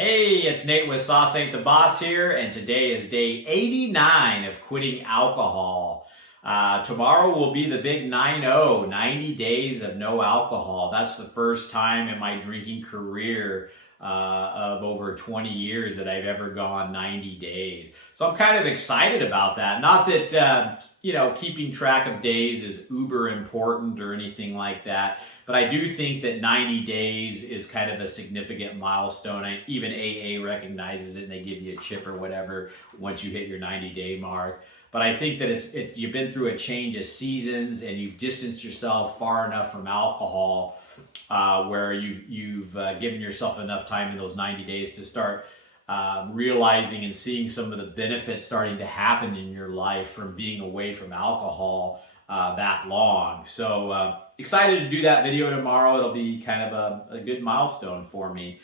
Hey, it's Nate with Sauce Ain't the Boss here, and today is day 89 of quitting alcohol. Tomorrow will be the big 9-0, 90 days of no alcohol. That's the first time in my drinking career of over 20 years that I've ever gone 90 days. So I'm kind of excited about that. Not that, keeping track of days is uber important or anything like that, but I do think that 90 days is kind of a significant milestone. Even AA recognizes it and they give you a chip or whatever once you hit your 90-day mark. But I think that you've been through a change of seasons and you've distanced yourself far enough from alcohol where you've given yourself enough time in those 90 days to start realizing and seeing some of the benefits starting to happen in your life from being away from alcohol that long. So excited to do that video tomorrow. It'll be kind of a good milestone for me.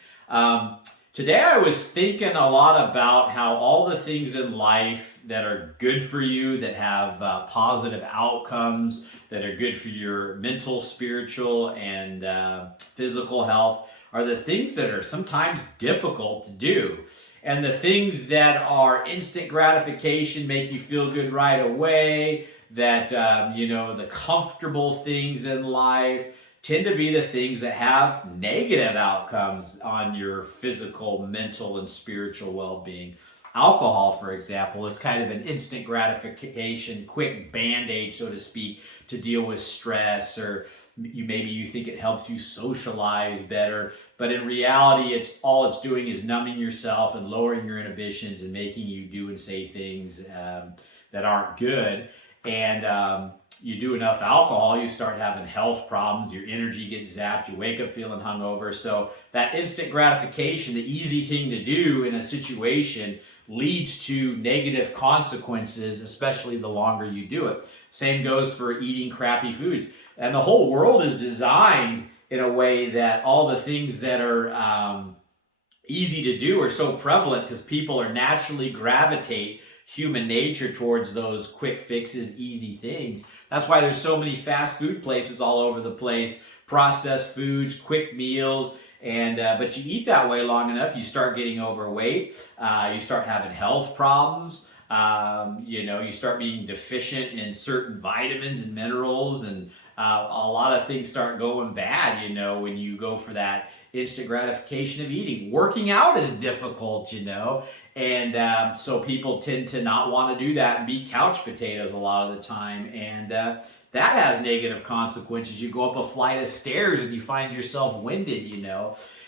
Today I was thinking a lot about how all the things in life that are good for you, that have positive outcomes, that are good for your mental, spiritual, and physical health, are the things that are sometimes difficult to do. And the things that are instant gratification, make you feel good right away, that, the comfortable things in life tend to be the things that have negative outcomes on your physical, mental, and spiritual well-being. Alcohol, for example, is kind of an instant gratification, quick band-aid, so to speak, to deal with stress, or maybe you think it helps you socialize better, but in reality, it's doing is numbing yourself and lowering your inhibitions and making you do and say things that aren't good. And you do enough alcohol, you start having health problems, your energy gets zapped, you wake up feeling hungover. So that instant gratification, the easy thing to do in a situation, leads to negative consequences, especially the longer you do it. Same goes for eating crappy foods. And the whole world is designed in a way that all the things that are easy to do are so prevalent because people are naturally gravitate human nature towards those quick fixes, easy things. That's why there's so many fast food places all over the place, processed foods, quick meals. And but you eat that way long enough, you start getting overweight, you start having health problems, you start being deficient in certain vitamins and minerals, and a lot of things start going bad, when you go for that instant gratification of eating. Working out is difficult, and so people tend to not want to do that and be couch potatoes a lot of the time, and that has negative consequences. You go up a flight of stairs and you find yourself winded,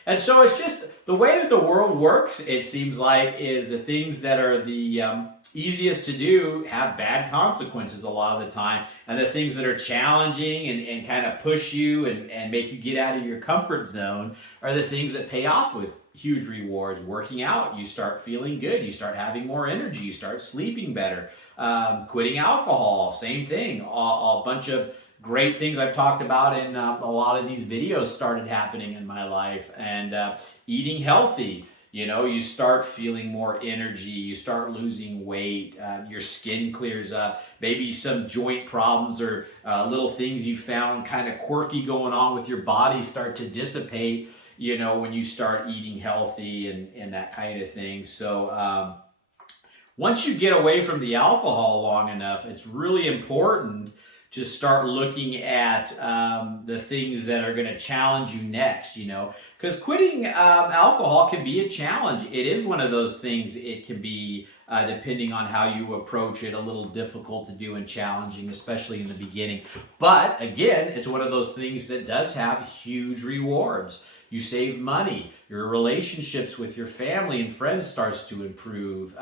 And so it's just the way that the world works, it seems like, is the things that are the easiest to do have bad consequences a lot of the time. And the things that are challenging and kind of push you and make you get out of your comfort zone are the things that pay off with huge rewards. Working out, you start feeling good, you start having more energy, you start sleeping better. Quitting alcohol, same thing. A bunch of great things I've talked about in a lot of these videos started happening in my life. And eating healthy, you start feeling more energy, you start losing weight, your skin clears up, maybe some joint problems or little things you found kind of quirky going on with your body start to dissipate, when you start eating healthy and that kind of thing. So once you get away from the alcohol long enough, it's really important to start looking at the things that are going to challenge you next, because quitting alcohol can be a challenge. It is one of those things. It can be, depending on how you approach it, a little difficult to do and challenging, especially in the beginning. But again, it's one of those things that does have huge rewards. You save money. Your relationships with your family and friends starts to improve.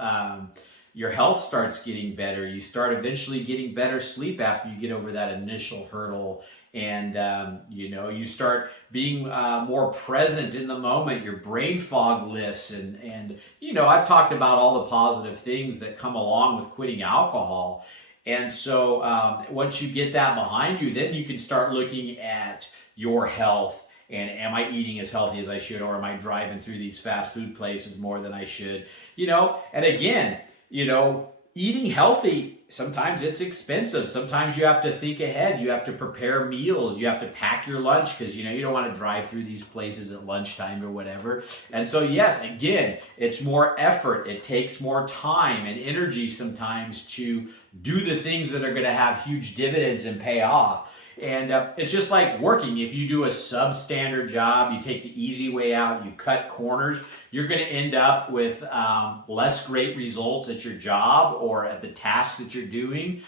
Your health starts getting better. You start eventually getting better sleep after you get over that initial hurdle. And, you start being more present in the moment. Your brain fog lifts. And I've talked about all the positive things that come along with quitting alcohol. And so once you get that behind you, then you can start looking at your health. And am I eating as healthy as I should? Or am I driving through these fast food places more than I should? And again, eating healthy, sometimes it's expensive. Sometimes you have to think ahead. You have to prepare meals. You have to pack your lunch because you don't want to drive through these places at lunchtime or whatever. And so, yes, again, it's more effort. It takes more time and energy sometimes to do the things that are going to have huge dividends and pay off. And it's just like working. If you do a substandard job, you take the easy way out, you cut corners, you're going to end up with less great results at your job or at the tasks that you're doing.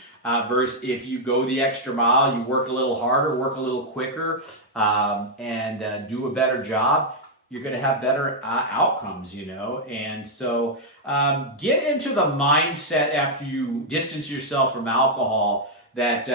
Versus if you go the extra mile, you work a little harder, work a little quicker, and do a better job, you're going to have better outcomes, And so get into the mindset after you distance yourself from alcohol that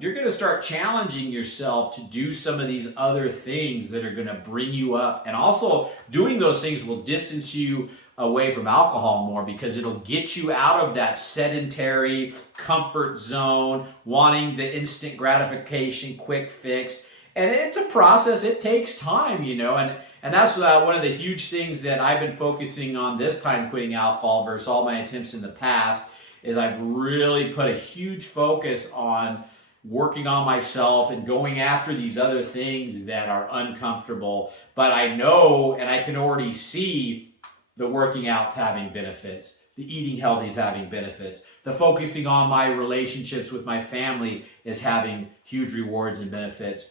you're going to start challenging yourself to do some of these other things that are going to bring you up. And also doing those things will distance you away from alcohol more because it'll get you out of that sedentary comfort zone, wanting the instant gratification, quick fix. And it's a process. It takes time, and that's one of the huge things that I've been focusing on this time quitting alcohol versus all my attempts in the past is I've really put a huge focus on working on myself and going after these other things that are uncomfortable. But I know, and I can already see the working out's having benefits. The eating healthy is having benefits. The focusing on my relationships with my family is having huge rewards and benefits.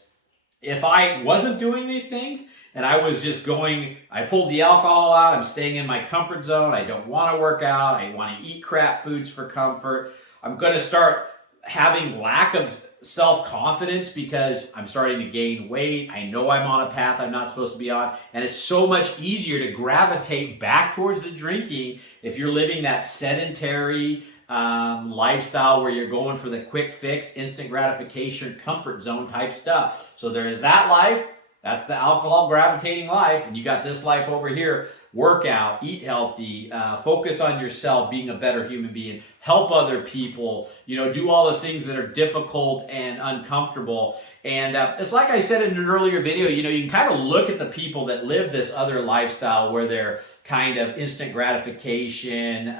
If I wasn't doing these things and I was just I pulled the alcohol out, I'm staying in my comfort zone, I don't want to work out, I want to eat crap foods for comfort, I'm going to start having lack of self-confidence because I'm starting to gain weight. I know I'm on a path I'm not supposed to be on, and it's so much easier to gravitate back towards the drinking if you're living that sedentary lifestyle where you're going for the quick fix, instant gratification, comfort zone type stuff. So there's that life. That's the alcohol gravitating life. And you got this life over here. Work out, eat healthy, focus on yourself, being a better human being, help other people, do all the things that are difficult and uncomfortable. And it's like I said in an earlier video, you can kind of look at the people that live this other lifestyle where they're kind of instant gratification,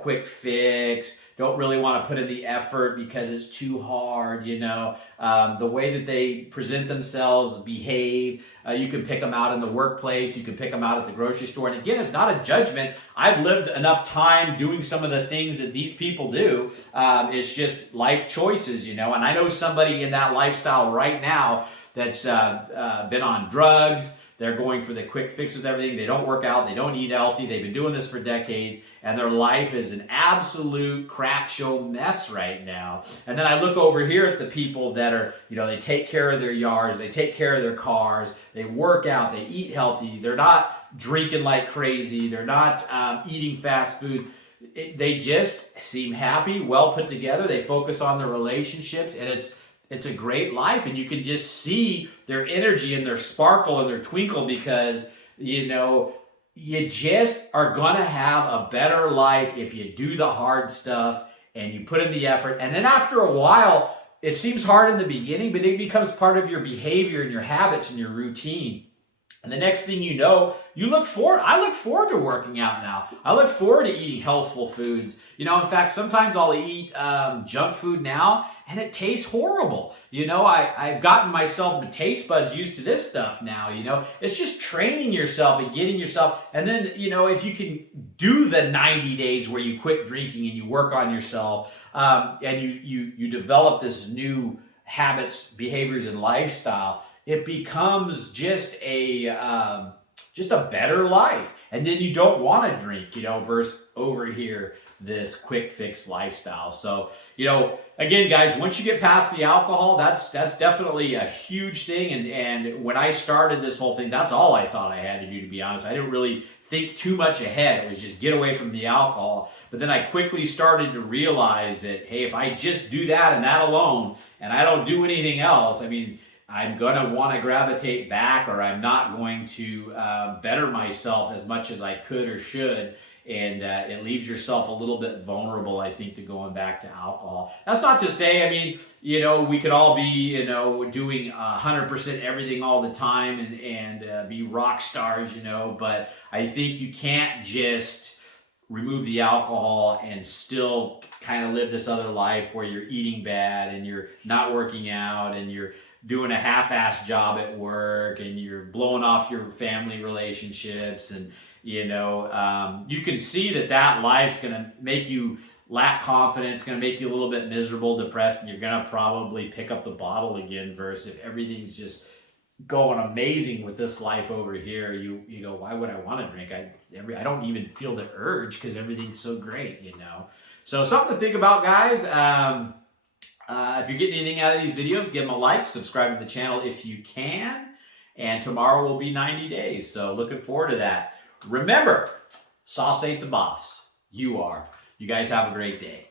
quick fix, don't really want to put in the effort because it's too hard, the way that they present themselves, behave, you can pick them out in the workplace, you can pick them out at the grocery store. And again, it's not a judgment. I've lived enough time doing some of the things that these people do. It's just life choices, and I know somebody in that lifestyle right now that's been on drugs. They're going for the quick fix with everything. They don't work out. They don't eat healthy. They've been doing this for decades, and their life is an absolute crap show mess right now. And then I look over here at the people that are, they take care of their yards. They take care of their cars. They work out. They eat healthy. They're not drinking like crazy. They're not eating fast food. They just seem happy, well put together. They focus on their relationships, and it's a great life, and you can just see their energy and their sparkle and their twinkle because, you just are going to have a better life if you do the hard stuff and you put in the effort. And then after a while, it seems hard in the beginning, but it becomes part of your behavior and your habits and your routine. And the next thing you know, I look forward to working out now. I look forward to eating healthful foods. In fact, sometimes I'll eat junk food now, and it tastes horrible. I've gotten my taste buds used to this stuff now. It's just training yourself and getting yourself. And then, if you can do the 90 days where you quit drinking and you work on yourself, and you develop this new habits, behaviors, and lifestyle, it becomes just a better life. And then you don't want to drink, versus over here, this quick fix lifestyle. So, again, guys, once you get past the alcohol, that's definitely a huge thing. And when I started this whole thing, that's all I thought I had to do, to be honest. I didn't really think too much ahead. It was just get away from the alcohol. But then I quickly started to realize that, hey, if I just do that and that alone, and I don't do anything else, I'm going to want to gravitate back, or I'm not going to better myself as much as I could or should. And it leaves yourself a little bit vulnerable, I think, to going back to alcohol. That's not to say, we could all be, doing 100% everything all the time and be rock stars, but I think you can't just remove the alcohol and still kind of live this other life where you're eating bad and you're not working out and you're doing a half-assed job at work and you're blowing off your family relationships, and you can see that life's going to make you lack confidence, going to make you a little bit miserable, depressed, and you're going to probably pick up the bottle again. Versus if everything's just going amazing with this life over here, you go, why would I want to drink? I don't even feel the urge because everything's so great, So something to think about, guys. If you're getting anything out of these videos, give them a like, subscribe to the channel if you can, and tomorrow will be 90 days. So looking forward to that. Remember, sauce ain't the boss. You are. You guys have a great day.